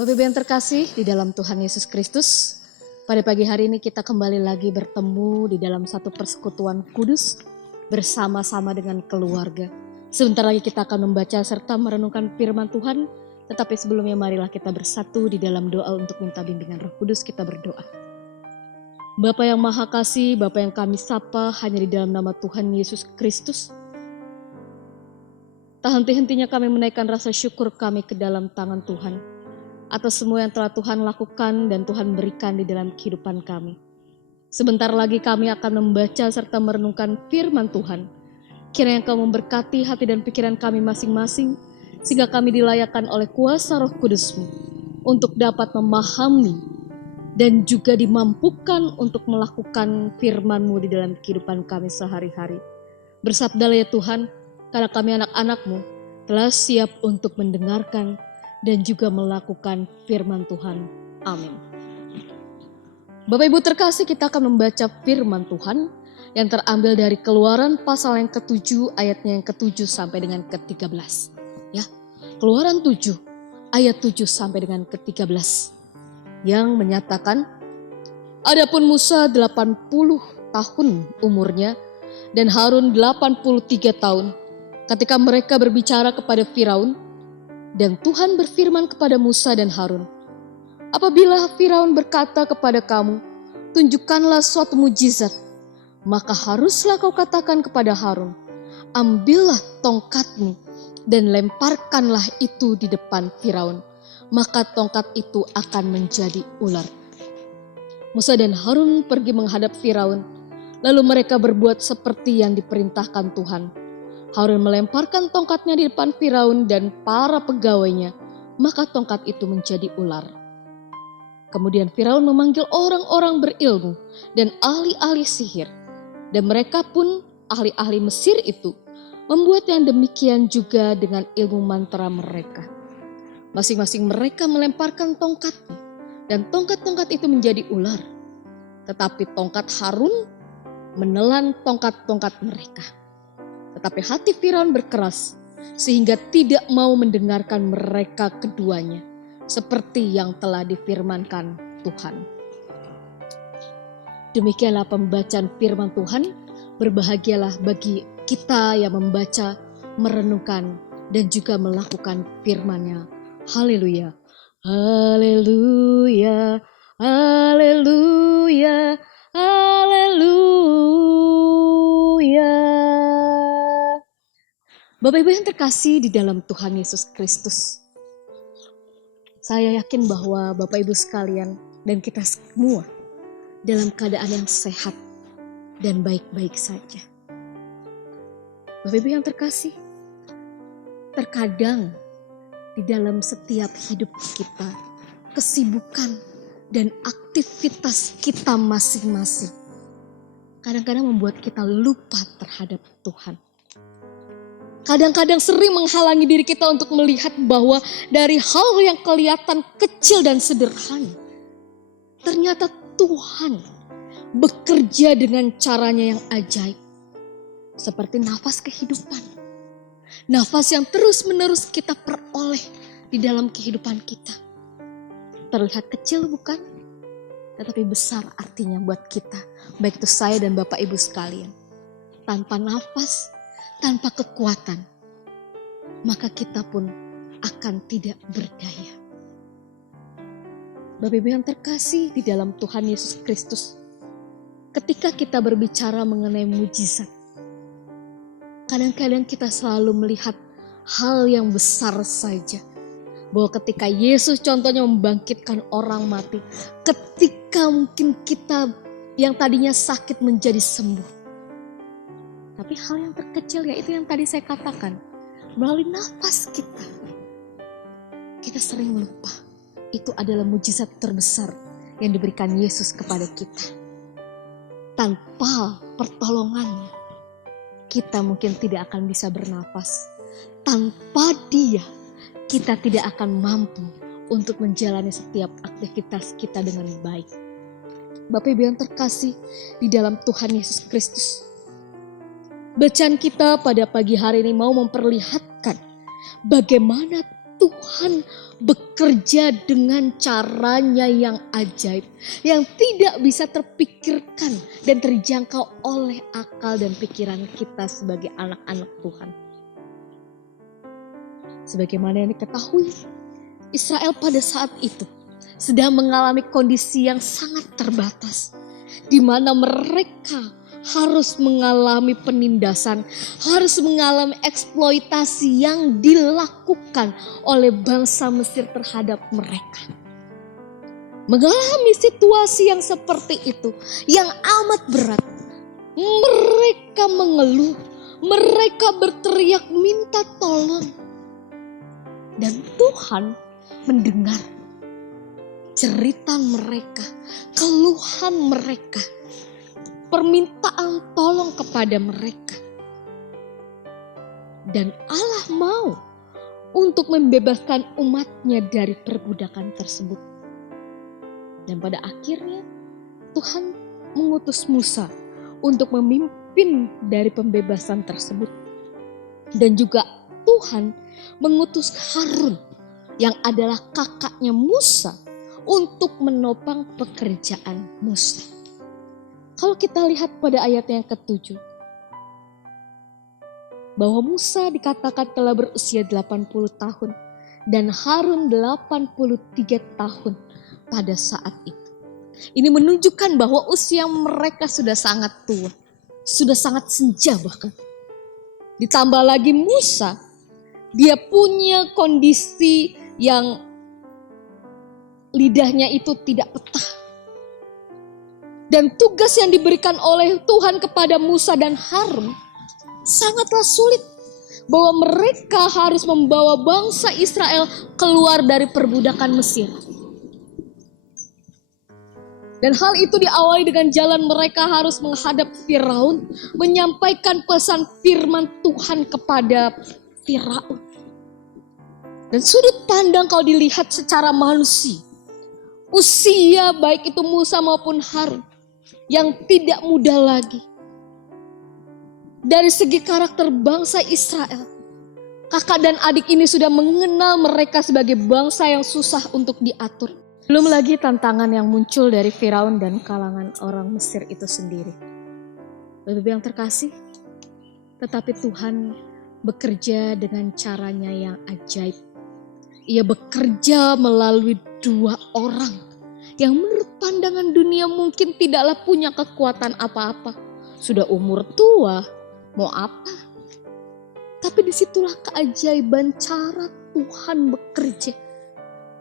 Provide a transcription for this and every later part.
Bapak Ibu yang terkasih di dalam Tuhan Yesus Kristus, pada pagi hari ini kita kembali lagi bertemu di dalam satu persekutuan kudus bersama-sama dengan keluarga. Sebentar lagi kita akan membaca serta merenungkan firman Tuhan, tetapi sebelumnya marilah kita bersatu di dalam doa untuk minta bimbingan Roh Kudus. Kita berdoa. Bapa yang Maha Kasih, Bapa yang kami sapa hanya di dalam nama Tuhan Yesus Kristus. Tak henti-hentinya kami menaikkan rasa syukur kami ke dalam tangan Tuhan atas semua yang telah Tuhan lakukan dan Tuhan berikan di dalam kehidupan kami. Sebentar lagi kami akan membaca serta merenungkan firman Tuhan. Kiranya Engkau memberkati hati dan pikiran kami masing-masing, sehingga kami dilayakkan oleh kuasa Roh Kudus-Mu untuk dapat memahami dan juga dimampukan untuk melakukan firman-Mu di dalam kehidupan kami sehari-hari. Bersabdalah ya Tuhan, karena kami anak-anak-Mu telah siap untuk mendengarkan dan juga melakukan firman Tuhan. Amin. Bapak Ibu terkasih, kita akan membaca firman Tuhan yang terambil dari Keluaran pasal yang ke-7 ayatnya yang ke-7 sampai dengan ke-13. Ya, Keluaran 7 ayat 7 sampai dengan ke-13 yang menyatakan, adapun Musa 80 tahun umurnya dan Harun 83 tahun ketika mereka berbicara kepada Firaun. Dan Tuhan berfirman kepada Musa dan Harun, apabila Firaun berkata kepada kamu, tunjukkanlah suatu mujizat, maka haruslah kau katakan kepada Harun, ambillah tongkatmu dan lemparkanlah itu di depan Firaun, maka tongkat itu akan menjadi ular. Musa dan Harun pergi menghadap Firaun, lalu mereka berbuat seperti yang diperintahkan Tuhan. Harun melemparkan tongkatnya di depan Firaun dan para pegawainya, maka tongkat itu menjadi ular. Kemudian Firaun memanggil orang-orang berilmu dan ahli-ahli sihir, dan mereka pun ahli-ahli Mesir itu membuat yang demikian juga dengan ilmu mantra mereka. Masing-masing mereka melemparkan tongkatnya, dan tongkat-tongkat itu menjadi ular. Tetapi tongkat Harun menelan tongkat-tongkat mereka. Tetapi hati Firaun berkeras sehingga tidak mau mendengarkan mereka keduanya seperti yang telah difirmankan Tuhan. Demikianlah pembacaan firman Tuhan. Berbahagialah bagi kita yang membaca, merenungkan dan juga melakukan firman-Nya. Haleluya. Haleluya. Haleluya. Haleluya. Bapak Ibu yang terkasih di dalam Tuhan Yesus Kristus, saya yakin bahwa Bapak Ibu sekalian dan kita semua dalam keadaan yang sehat dan baik-baik saja. Bapak Ibu yang terkasih, terkadang di dalam setiap hidup kita, kesibukan dan aktivitas kita masing-masing kadang-kadang membuat kita lupa terhadap Tuhan. Kadang-kadang sering menghalangi diri kita untuk melihat bahwa dari hal yang kelihatan kecil dan sederhana, ternyata Tuhan bekerja dengan caranya yang ajaib. Seperti nafas kehidupan. Nafas yang terus-menerus kita peroleh di dalam kehidupan kita. Terlihat kecil bukan? Tetapi besar artinya buat kita. Baik itu saya dan Bapak Ibu sekalian. Tanpa nafas, tanpa kekuatan, maka kita pun akan tidak berdaya. Bapak Ibu yang terkasih di dalam Tuhan Yesus Kristus, ketika kita berbicara mengenai mujizat, kadang-kadang kita selalu melihat hal yang besar saja. Bahwa ketika Yesus contohnya membangkitkan orang mati, ketika mungkin kita yang tadinya sakit menjadi sembuh. Tapi hal yang terkecil yaitu yang tadi saya katakan, melalui nafas kita. Kita sering lupa, itu adalah mujizat terbesar yang diberikan Yesus kepada kita. Tanpa pertolongannya, kita mungkin tidak akan bisa bernafas. Tanpa Dia, kita tidak akan mampu untuk menjalani setiap aktivitas kita dengan baik. Bapak Ibu yang terkasih di dalam Tuhan Yesus Kristus, bacaan kita pada pagi hari ini mau memperlihatkan bagaimana Tuhan bekerja dengan caranya yang ajaib, yang tidak bisa terpikirkan dan terjangkau oleh akal dan pikiran kita sebagai anak-anak Tuhan. Sebagaimana yang diketahui, Israel pada saat itu sedang mengalami kondisi yang sangat terbatas, di mana mereka harus mengalami penindasan, harus mengalami eksploitasi yang dilakukan oleh bangsa Mesir terhadap mereka. Mengalami situasi yang seperti itu, yang amat berat, mereka mengeluh, mereka berteriak minta tolong. Dan Tuhan mendengar cerita mereka, keluhan mereka, permintaan tolong kepada mereka. Dan Allah mau untuk membebaskan umatnya dari perbudakan tersebut. Dan pada akhirnya Tuhan mengutus Musa untuk memimpin dari pembebasan tersebut. Dan juga Tuhan mengutus Harun yang adalah kakaknya Musa untuk menopang pekerjaan Musa. Kalau kita lihat pada ayat yang ke-7, bahwa Musa dikatakan telah berusia 80 tahun dan Harun 83 tahun pada saat itu. Ini menunjukkan bahwa usia mereka sudah sangat tua, sudah sangat senja bahkan. Ditambah lagi Musa, dia punya kondisi yang lidahnya itu tidak petah. Dan tugas yang diberikan oleh Tuhan kepada Musa dan Harun sangatlah sulit. Bahwa mereka harus membawa bangsa Israel keluar dari perbudakan Mesir. Dan hal itu diawali dengan jalan mereka harus menghadap Firaun, menyampaikan pesan firman Tuhan kepada Firaun. Dan sudut pandang kalau dilihat secara manusia, usia baik itu Musa maupun Harun yang tidak muda lagi. Dari segi karakter bangsa Israel, kakak dan adik ini sudah mengenal mereka sebagai bangsa yang susah untuk diatur. Belum lagi tantangan yang muncul dari Firaun dan kalangan orang Mesir itu sendiri. Bapak-Ibu yang terkasih, tetapi Tuhan bekerja dengan caranya yang ajaib. Ia bekerja melalui 2 orang yang menurut pandangan dunia mungkin tidaklah punya kekuatan apa-apa. Sudah umur tua, mau apa? Tapi disitulah keajaiban cara Tuhan bekerja.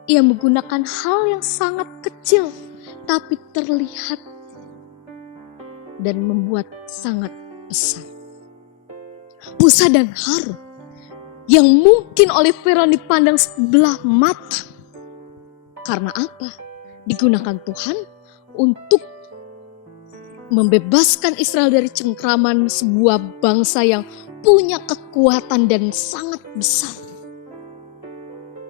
Ia menggunakan hal yang sangat kecil, tapi terlihat dan membuat sangat besar. Musa dan Harun yang mungkin oleh Firaun dipandang sebelah mata. Karena apa? Digunakan Tuhan untuk membebaskan Israel dari cengkraman sebuah bangsa yang punya kekuatan dan sangat besar.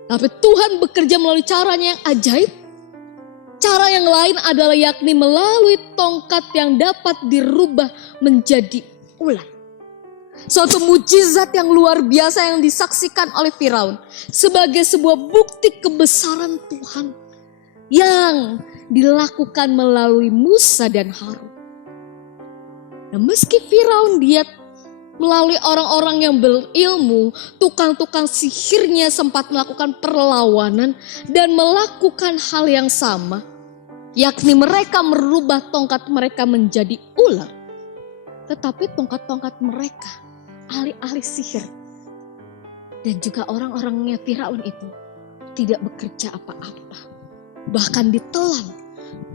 Tapi Tuhan bekerja melalui caranya yang ajaib. Cara yang lain adalah yakni melalui tongkat yang dapat dirubah menjadi ular. Suatu mujizat yang luar biasa yang disaksikan oleh Firaun sebagai sebuah bukti kebesaran Tuhan yang dilakukan melalui Musa dan Harun. Nah, meski Firaun dia melalui orang-orang yang berilmu, tukang-tukang sihirnya sempat melakukan perlawanan dan melakukan hal yang sama, yakni mereka merubah tongkat mereka menjadi ular. Tetapi tongkat-tongkat mereka, ahli-ahli sihir dan juga orang-orangnya Firaun itu tidak bekerja apa-apa. Bahkan ditelan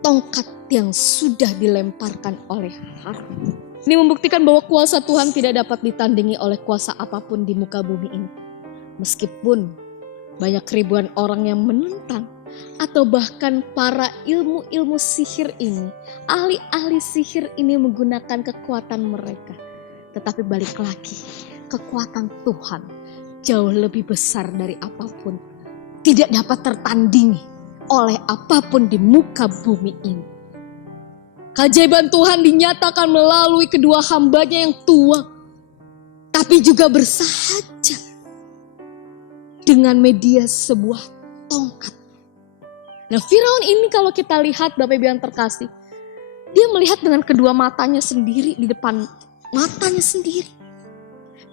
tongkat yang sudah dilemparkan oleh Harun. Ini membuktikan bahwa kuasa Tuhan tidak dapat ditandingi oleh kuasa apapun di muka bumi ini. Meskipun banyak ribuan orang yang menentang atau bahkan para ilmu-ilmu sihir ini, ahli-ahli sihir ini menggunakan kekuatan mereka. Tetapi balik lagi, kekuatan Tuhan jauh lebih besar dari apapun. Tidak dapat tertandingi oleh apapun di muka bumi ini. Keajaiban Tuhan dinyatakan melalui kedua hambanya yang tua, tapi juga bersahaja dengan media sebuah tongkat. Nah, Firaun ini kalau kita lihat Bapak Ibu yang terkasih, dia melihat dengan kedua matanya sendiri di depan matanya sendiri.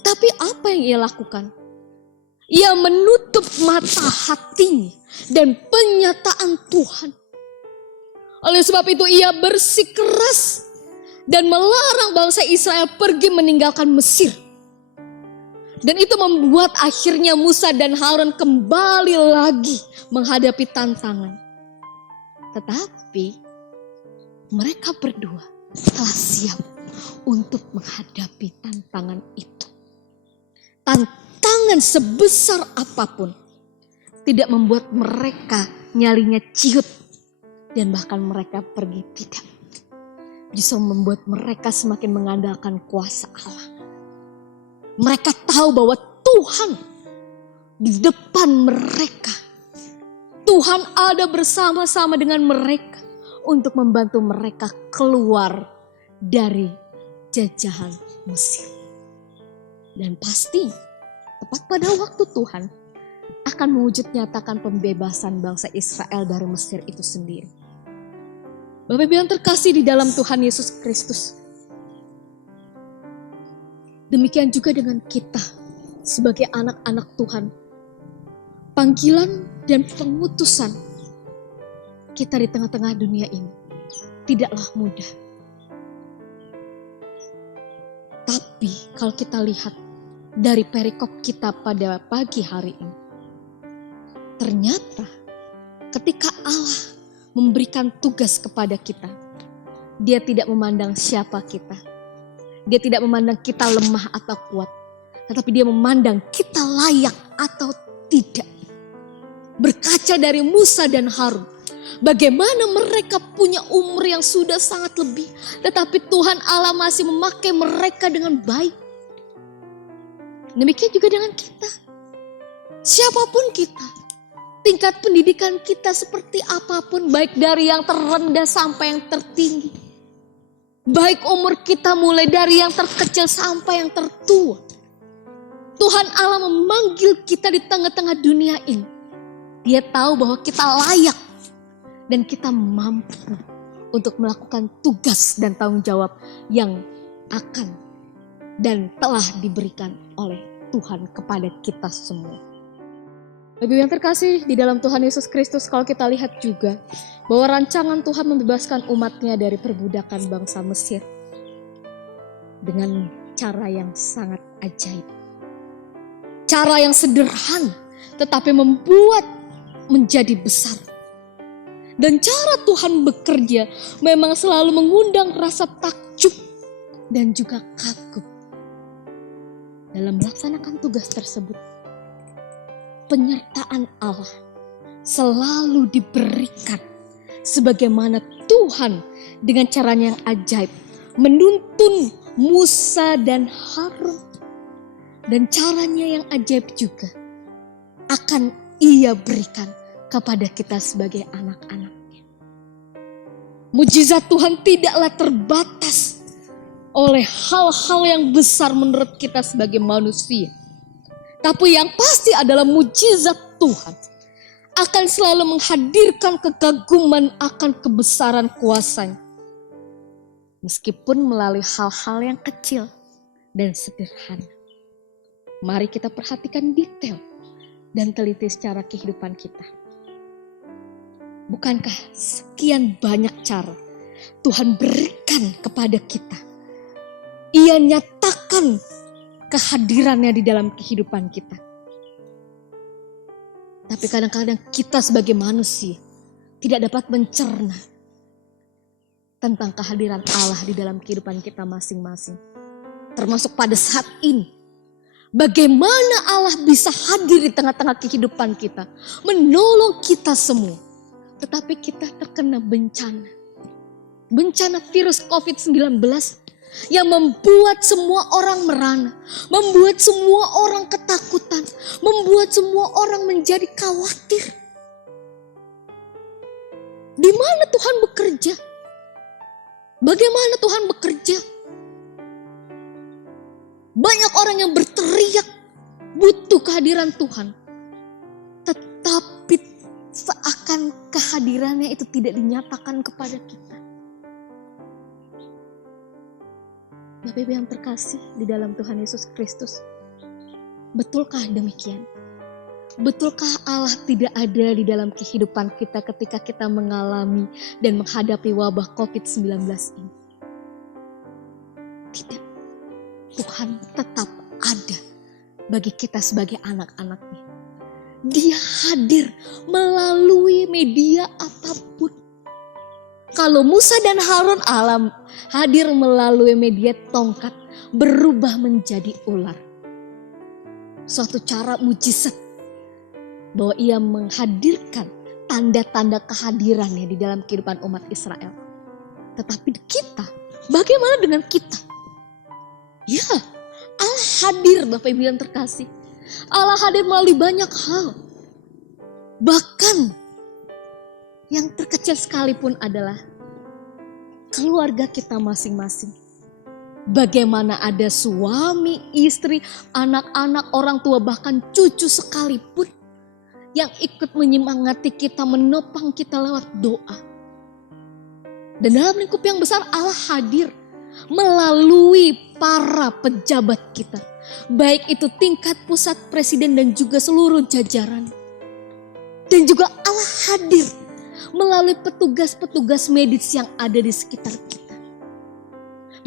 Tapi apa yang ia lakukan? Ia menutup mata hatinya dan penyataan Tuhan. Oleh sebab itu ia bersikeras dan melarang bangsa Israel pergi meninggalkan Mesir. Dan itu membuat akhirnya Musa dan Harun kembali lagi menghadapi tantangan. Tetapi mereka berdua telah siap untuk menghadapi tantangan itu. Tantangan sebesar apapun tidak membuat mereka nyalinya ciut dan bahkan mereka pergi tidak. Justru membuat mereka semakin mengandalkan kuasa Allah. Mereka tahu bahwa Tuhan di depan mereka. Tuhan ada bersama-sama dengan mereka untuk membantu mereka keluar dari jajahan Mesir. Dan pasti tepat pada waktu Tuhan akan mewujud nyatakan pembebasan bangsa Israel dari Mesir itu sendiri. Bapak Ibu yang terkasih di dalam Tuhan Yesus Kristus. Demikian juga dengan kita sebagai anak-anak Tuhan. Panggilan dan pengutusan kita di tengah-tengah dunia ini tidaklah mudah. Tapi kalau kita lihat dari perikop kita pada pagi hari ini, ternyata ketika Allah memberikan tugas kepada kita, Dia tidak memandang siapa kita. Dia tidak memandang kita lemah atau kuat, tetapi Dia memandang kita layak atau tidak. Berkaca dari Musa dan Harun, bagaimana mereka punya umur yang sudah sangat lebih, tetapi Tuhan Allah masih memakai mereka dengan baik. Demikian juga dengan kita. Siapapun kita, tingkat pendidikan kita seperti apapun, baik dari yang terendah sampai yang tertinggi. Baik umur kita mulai dari yang terkecil sampai yang tertua. Tuhan Allah memanggil kita di tengah-tengah dunia ini. Dia tahu bahwa kita layak dan kita mampu untuk melakukan tugas dan tanggung jawab yang akan dan telah diberikan oleh Tuhan kepada kita semua. Bapak yang terkasih di dalam Tuhan Yesus Kristus, kalau kita lihat juga bahwa rancangan Tuhan membebaskan umatnya dari perbudakan bangsa Mesir dengan cara yang sangat ajaib. Cara yang sederhana tetapi membuat menjadi besar. Dan cara Tuhan bekerja memang selalu mengundang rasa takjub dan juga kagum. Dalam melaksanakan tugas tersebut, penyertaan Allah selalu diberikan sebagaimana Tuhan dengan caranya yang ajaib menuntun Musa dan Harun. Dan caranya yang ajaib juga akan Ia berikan kepada kita sebagai anak-anaknya. Mujizat Tuhan tidaklah terbatas oleh hal-hal yang besar menurut kita sebagai manusia. Tapi yang pasti adalah mujizat Tuhan akan selalu menghadirkan kekaguman akan kebesaran kuasa-Nya. Meskipun melalui hal-hal yang kecil dan sederhana. Mari kita perhatikan detail dan teliti secara kehidupan kita. Bukankah sekian banyak cara Tuhan berikan kepada kita? Ia nyatakan kehadirannya di dalam kehidupan kita. Tapi kadang-kadang kita sebagai manusia tidak dapat mencerna tentang kehadiran Allah di dalam kehidupan kita masing-masing. Termasuk pada saat ini. Bagaimana Allah bisa hadir di tengah-tengah kehidupan kita. Menolong kita semua. Tetapi kita terkena bencana. Bencana virus COVID-19 yang membuat semua orang merana. Membuat semua orang ketakutan. Membuat semua orang menjadi khawatir. Di mana Tuhan bekerja? Bagaimana Tuhan bekerja? Banyak orang yang berteriak butuh kehadiran Tuhan. kehadirannya itu tidak dinyatakan kepada kita. Bapak Ibu yang terkasih di dalam Tuhan Yesus Kristus, betulkah demikian? Betulkah Allah tidak ada di dalam kehidupan kita ketika kita mengalami dan menghadapi wabah COVID-19 ini? Tidak. Tuhan tetap ada bagi kita sebagai anak-anaknya. Dia hadir melalui media apapun. Kalau Musa dan Harun hadir melalui media tongkat, berubah menjadi ular. Suatu cara mujizat bahwa ia menghadirkan tanda-tanda kehadirannya di dalam kehidupan umat Israel. Tetapi kita, bagaimana dengan kita? Ya, Allah hadir Bapak Ibu yang terkasih. Allah hadir melalui banyak hal. Bahkan yang terkecil sekalipun adalah keluarga kita masing-masing. Bagaimana ada suami, istri, anak-anak, orang tua, bahkan cucu sekalipun yang ikut menyemangati kita, menopang kita lewat doa. Dan dalam lingkup yang besar Allah hadir melalui para pejabat kita. Baik itu tingkat pusat, presiden dan juga seluruh jajaran. Dan juga Allah hadir melalui petugas-petugas medis yang ada di sekitar kita.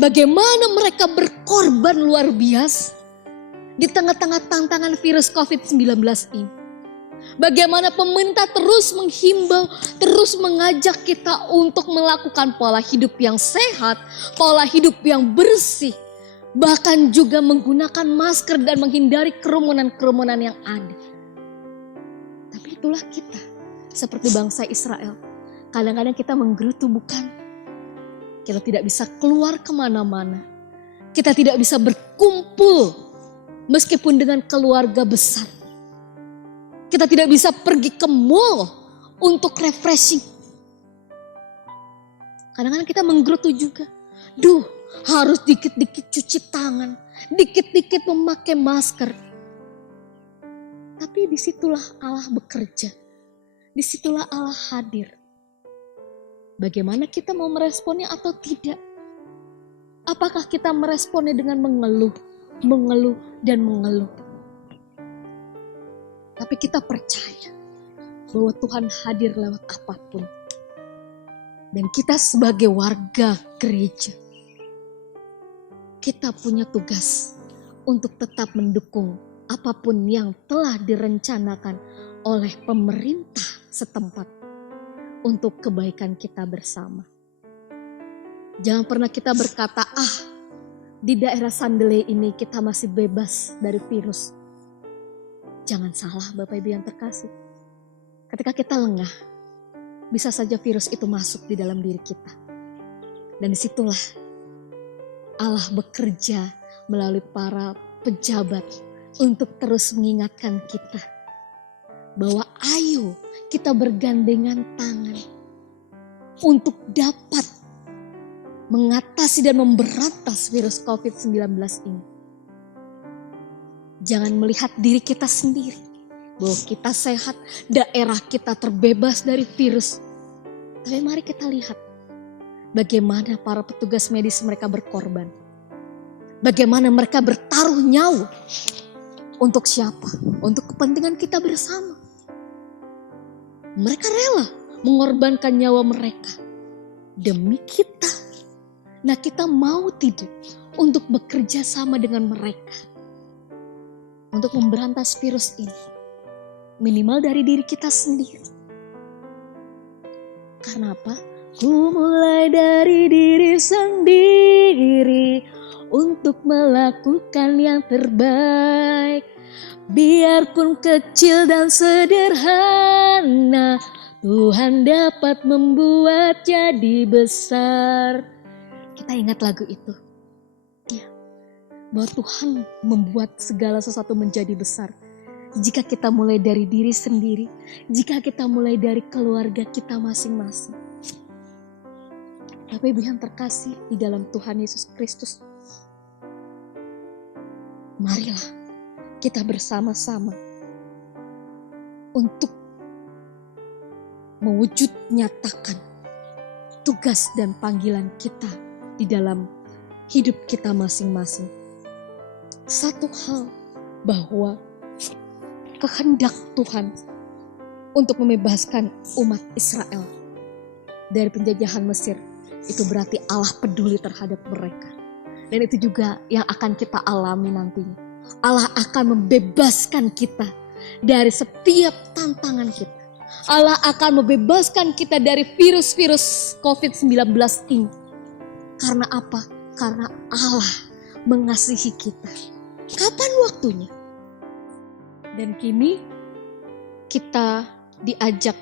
Bagaimana mereka berkorban luar biasa di tengah-tengah tantangan virus COVID-19 ini. Bagaimana pemerintah terus menghimbau, terus mengajak kita untuk melakukan pola hidup yang sehat, pola hidup yang bersih. Bahkan juga menggunakan masker dan menghindari kerumunan-kerumunan yang ada. Tapi itulah kita, seperti bangsa Israel. Kadang-kadang kita menggerutu bukan. Kita tidak bisa keluar kemana-mana. Kita tidak bisa berkumpul meskipun dengan keluarga besar. Kita tidak bisa pergi ke mall untuk refreshing. Kadang-kadang kita menggerutu juga. Harus dikit-dikit cuci tangan. Dikit-dikit memakai masker. Tapi disitulah Allah bekerja. Disitulah Allah hadir. Bagaimana kita mau meresponnya atau tidak? Apakah kita meresponnya dengan mengeluh, dan mengeluh? Tapi kita percaya bahwa Tuhan hadir lewat apapun. Dan kita sebagai warga gereja, kita punya tugas untuk tetap mendukung apapun yang telah direncanakan oleh pemerintah setempat untuk kebaikan kita bersama. Jangan pernah kita berkata, di daerah Sandele ini kita masih bebas dari virus. Jangan salah Bapak Ibu yang terkasih. Ketika kita lengah, bisa saja virus itu masuk di dalam diri kita. Dan disitulah Allah bekerja melalui para pejabat untuk terus mengingatkan kita bahwa ayo kita bergandengan tangan untuk dapat mengatasi dan memberantas virus COVID-19 ini. Jangan melihat diri kita sendiri bahwa kita sehat, daerah kita terbebas dari virus. Tapi mari kita lihat bagaimana para petugas medis mereka berkorban. Bagaimana mereka bertaruh nyawa. Untuk siapa? Untuk kepentingan kita bersama. Mereka rela mengorbankan nyawa mereka demi kita. Nah, kita mau tidak untuk bekerja sama dengan mereka untuk memberantas virus ini. Minimal dari diri kita sendiri. Karena apa? Ku mulai dari diri sendiri untuk melakukan yang terbaik. Biarpun kecil dan sederhana, Tuhan dapat membuat jadi besar. Kita ingat lagu itu. Ya, bahwa Tuhan membuat segala sesuatu menjadi besar. Jika kita mulai dari diri sendiri, jika kita mulai dari keluarga kita masing-masing. Bapak Ibu yang terkasih di dalam Tuhan Yesus Kristus, marilah kita bersama-sama untuk mewujud nyatakan tugas dan panggilan kita di dalam hidup kita masing-masing. Satu hal, bahwa kehendak Tuhan untuk membebaskan umat Israel dari penjajahan Mesir, itu berarti Allah peduli terhadap mereka. Dan itu juga yang akan kita alami nantinya. Allah akan membebaskan kita dari setiap tantangan kita. Allah akan membebaskan kita dari virus-virus COVID-19 ini. Karena apa? Karena Allah mengasihi kita. Kapan waktunya? Dan kini kita diajak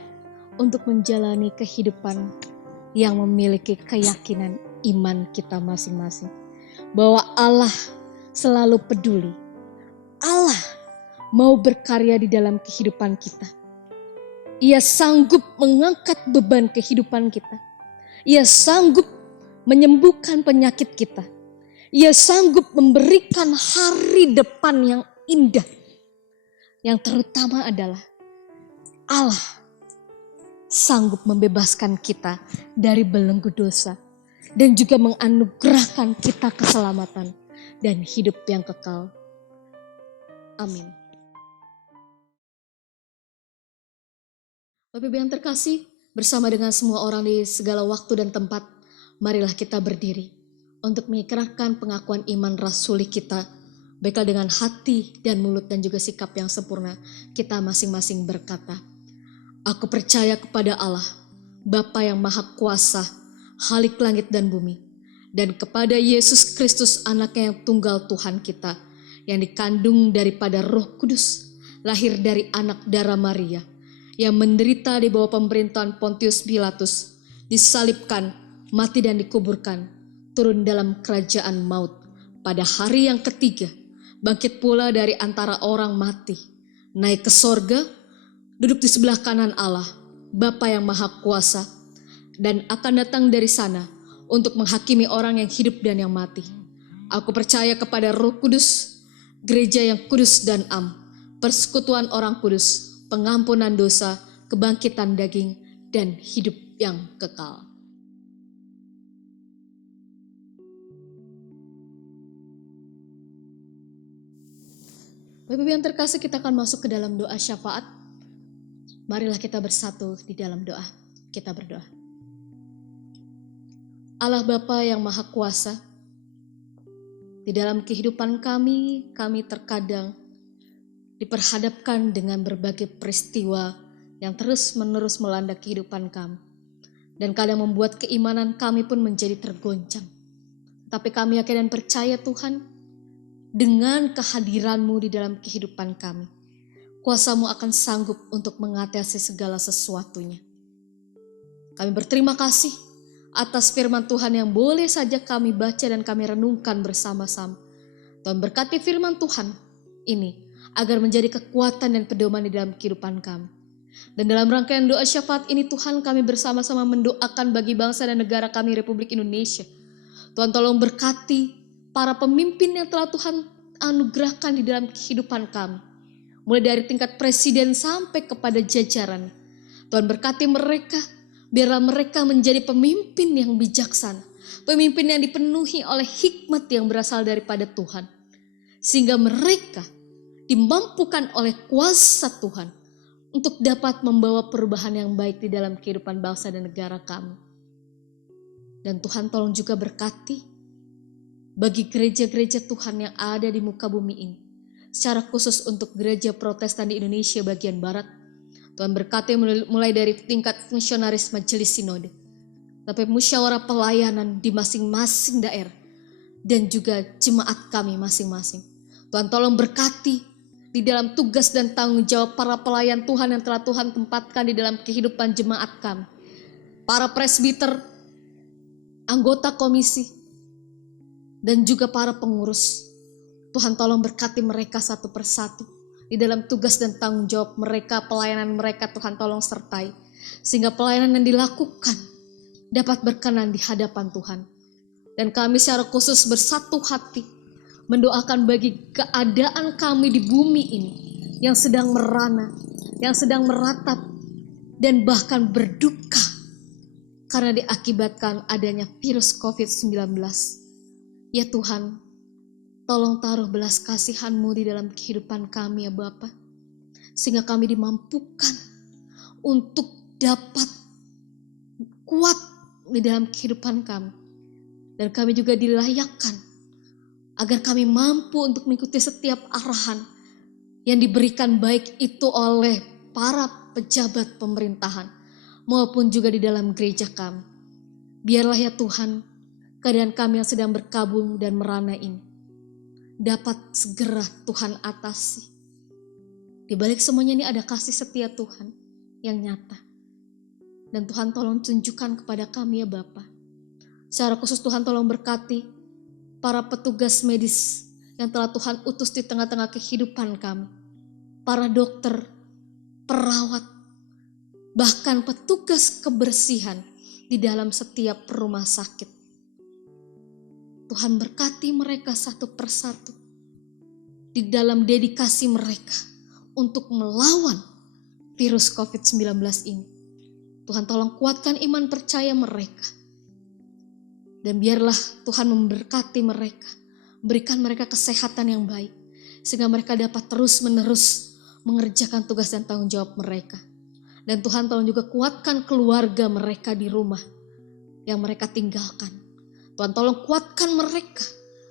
untuk menjalani kehidupan yang memiliki keyakinan iman kita masing-masing. Bahwa Allah selalu peduli. Allah mau berkarya di dalam kehidupan kita. Ia sanggup mengangkat beban kehidupan kita. Ia sanggup menyembuhkan penyakit kita. Ia sanggup memberikan hari depan yang indah. Yang terutama adalah Allah sanggup membebaskan kita dari belenggu dosa. Dan juga menganugerahkan kita keselamatan dan hidup yang kekal. Amin. Bapak Ibu yang terkasih, bersama dengan semua orang di segala waktu dan tempat, marilah kita berdiri untuk mengikrarkan pengakuan iman rasuli kita, baiklah dengan hati dan mulut dan juga sikap yang sempurna. Kita masing-masing berkata, aku percaya kepada Allah, Bapa yang Maha Kuasa, Khalik langit dan bumi, dan kepada Yesus Kristus anaknya yang tunggal Tuhan kita, yang dikandung daripada Roh Kudus, lahir dari anak darah Maria, yang menderita di bawah pemerintahan Pontius Pilatus, disalibkan, mati dan dikuburkan, turun dalam kerajaan maut, pada hari yang ketiga, bangkit pula dari antara orang mati, naik ke sorga, duduk di sebelah kanan Allah, Bapa yang Maha Kuasa, dan akan datang dari sana untuk menghakimi orang yang hidup dan yang mati. Aku percaya kepada Roh Kudus, gereja yang kudus dan am, persekutuan orang kudus, pengampunan dosa, kebangkitan daging, dan hidup yang kekal. Bapak-Ibu yang terkasih, kita akan masuk ke dalam doa syafaat. Marilah kita bersatu di dalam doa. Kita berdoa. Allah Bapa yang Maha Kuasa, di dalam kehidupan kami terkadang diperhadapkan dengan berbagai peristiwa yang terus-menerus melanda kehidupan kami. Dan kadang membuat keimanan kami pun menjadi tergoncang. Tapi kami yakin dan percaya Tuhan, dengan kehadiran-Mu di dalam kehidupan kami, kuasa-Mu akan sanggup untuk mengatasi segala sesuatunya. Kami berterima kasih atas firman Tuhan yang boleh saja kami baca dan kami renungkan bersama-sama. Tuhan berkati firman Tuhan ini agar menjadi kekuatan dan pedoman di dalam kehidupan kami. Dan dalam rangkaian doa syafaat ini Tuhan, kami bersama-sama mendoakan bagi bangsa dan negara kami Republik Indonesia. Tuhan tolong berkati para pemimpin yang telah Tuhan anugerahkan di dalam kehidupan kami. Mulai dari tingkat presiden sampai kepada jajaran. Tuhan berkati mereka, biarlah mereka menjadi pemimpin yang bijaksana. Pemimpin yang dipenuhi oleh hikmat yang berasal daripada Tuhan. Sehingga mereka dimampukan oleh kuasa Tuhan untuk dapat membawa perubahan yang baik di dalam kehidupan bangsa dan negara kami. Dan Tuhan tolong juga berkati bagi gereja-gereja Tuhan yang ada di muka bumi ini. Secara khusus untuk gereja Protestan di Indonesia bagian Barat. Tuhan berkati mulai dari tingkat misionaris majelis sinode, tapi musyawarah pelayanan di masing-masing daerah, dan juga jemaat kami masing-masing. Tuhan tolong berkati di dalam tugas dan tanggung jawab para pelayan Tuhan yang telah Tuhan tempatkan di dalam kehidupan jemaat kami. Para presbiter, anggota komisi, dan juga para pengurus. Tuhan tolong berkati mereka satu persatu. Di dalam tugas dan tanggung jawab mereka, pelayanan mereka Tuhan tolong sertai. Sehingga pelayanan yang dilakukan dapat berkenan di hadapan Tuhan. Dan kami secara khusus bersatu hati mendoakan bagi keadaan kami di bumi ini yang sedang merana, yang sedang meratap dan bahkan berduka karena diakibatkan adanya virus COVID-19. Ya Tuhan, tolong taruh belas kasihan-Mu di dalam kehidupan kami ya Bapa, sehingga kami dimampukan untuk dapat kuat di dalam kehidupan kami. Dan kami juga dilayakkan agar kami mampu untuk mengikuti setiap arahan yang diberikan baik itu oleh para pejabat pemerintahan maupun juga di dalam gereja kami. Biarlah ya Tuhan, keadaan kami yang sedang berkabung dan merana ini dapat segera Tuhan atasi. Di balik semuanya ini ada kasih setia Tuhan yang nyata. Dan Tuhan tolong tunjukkan kepada kami ya Bapa. Secara khusus Tuhan tolong berkati para petugas medis yang telah Tuhan utus di tengah-tengah kehidupan kami. Para dokter, perawat, bahkan petugas kebersihan di dalam setiap rumah sakit. Tuhan berkati mereka satu persatu di dalam dedikasi mereka untuk melawan virus COVID-19 ini. Tuhan tolong kuatkan iman percaya mereka. Dan biarlah Tuhan memberkati mereka, berikan mereka kesehatan yang baik, sehingga mereka dapat terus-menerus mengerjakan tugas dan tanggung jawab mereka. Dan Tuhan tolong juga kuatkan keluarga mereka di rumah yang mereka tinggalkan. Tuhan tolong kuatkan mereka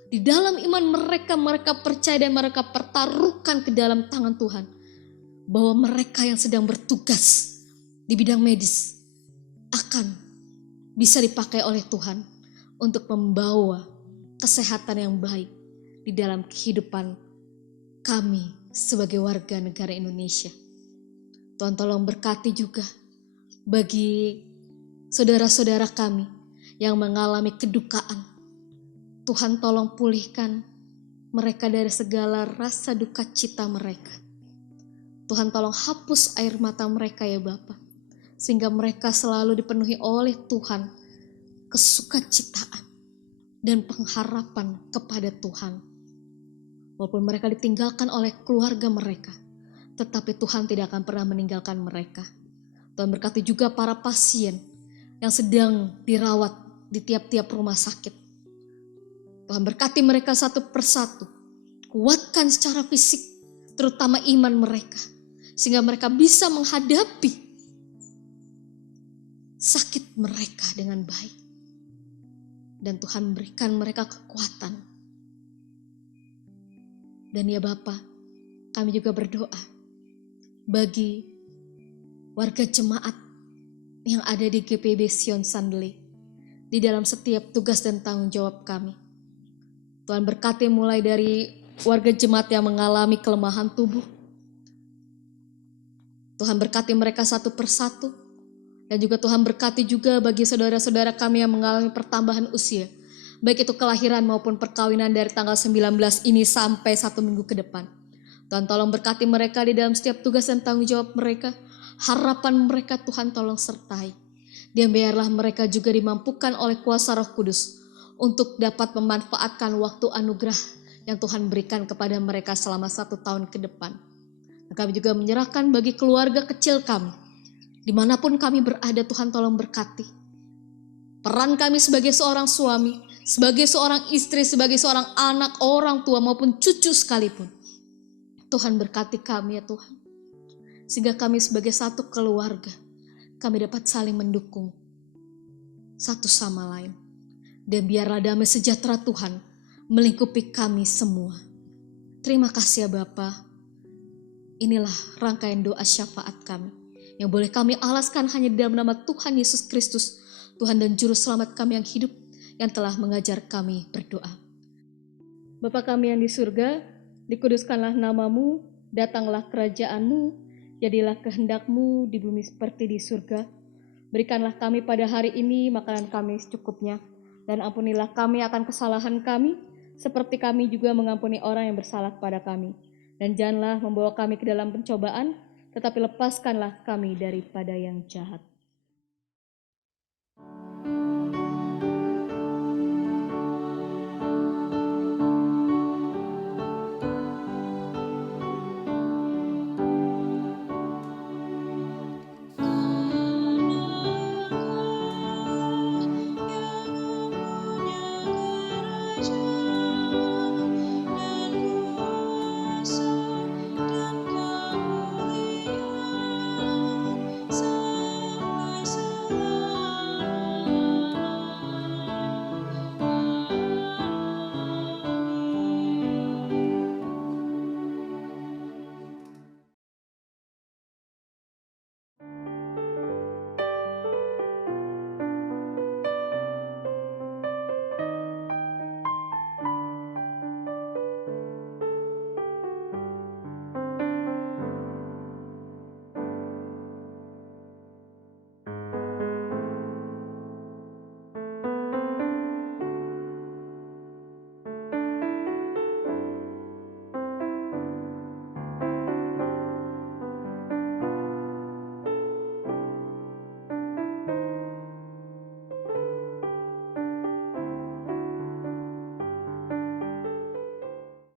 di dalam iman mereka, mereka percaya dan mereka pertaruhkan ke dalam tangan Tuhan. Bahwa mereka yang sedang bertugas di bidang medis akan bisa dipakai oleh Tuhan untuk membawa kesehatan yang baik di dalam kehidupan kami sebagai warga negara Indonesia. Tuhan tolong berkati juga bagi saudara-saudara kami yang mengalami kedukaan. Tuhan tolong pulihkan mereka dari segala rasa duka cita mereka. Tuhan tolong hapus air mata mereka ya Bapa, sehingga mereka selalu dipenuhi oleh Tuhan kesukacitaan dan pengharapan kepada Tuhan. Walaupun mereka ditinggalkan oleh keluarga mereka, tetapi Tuhan tidak akan pernah meninggalkan mereka. Tuhan berkati juga para pasien yang sedang dirawat di tiap-tiap rumah sakit. Tuhan berkati mereka satu persatu, kuatkan secara fisik, terutama iman mereka, sehingga mereka bisa menghadapi sakit mereka dengan baik. Dan Tuhan berikan mereka kekuatan. Dan ya Bapa, kami juga berdoa bagi warga jemaat yang ada di GPIB Sion Sandli di dalam setiap tugas dan tanggung jawab kami. Tuhan berkati mulai dari warga jemaat yang mengalami kelemahan tubuh. Tuhan berkati mereka satu persatu. Dan juga Tuhan berkati juga bagi saudara-saudara kami yang mengalami pertambahan usia. Baik itu kelahiran maupun perkawinan dari tanggal 19 ini sampai 1 minggu ke depan. Tuhan tolong berkati mereka di dalam setiap tugas dan tanggung jawab mereka. Harapan mereka Tuhan tolong sertai. Dan biarlah mereka juga dimampukan oleh kuasa Roh Kudus untuk dapat memanfaatkan waktu anugerah yang Tuhan berikan kepada mereka selama 1 tahun ke depan. Dan kami juga menyerahkan bagi keluarga kecil kami. Dimanapun kami berada, Tuhan tolong berkati. Peran kami sebagai seorang suami, sebagai seorang istri, sebagai seorang anak, orang tua maupun cucu sekalipun. Tuhan berkati kami ya Tuhan. Sehingga kami sebagai satu keluarga, kami dapat saling mendukung satu sama lain. Dan biarlah damai sejahtera Tuhan melingkupi kami semua. Terima kasih ya Bapa. Inilah rangkaian doa syafaat kami yang boleh kami alaskan hanya di dalam nama Tuhan Yesus Kristus, Tuhan dan Juru Selamat kami yang hidup, yang telah mengajar kami berdoa. Bapa kami yang di surga, dikuduskanlah nama-Mu, datanglah kerajaan-Mu, jadilah kehendak-Mu di bumi seperti di surga. Berikanlah kami pada hari ini makanan kami secukupnya, dan ampunilah kami akan kesalahan kami, seperti kami juga mengampuni orang yang bersalah kepada kami. Dan janganlah membawa kami ke dalam pencobaan, tetapi lepaskanlah kami daripada yang jahat.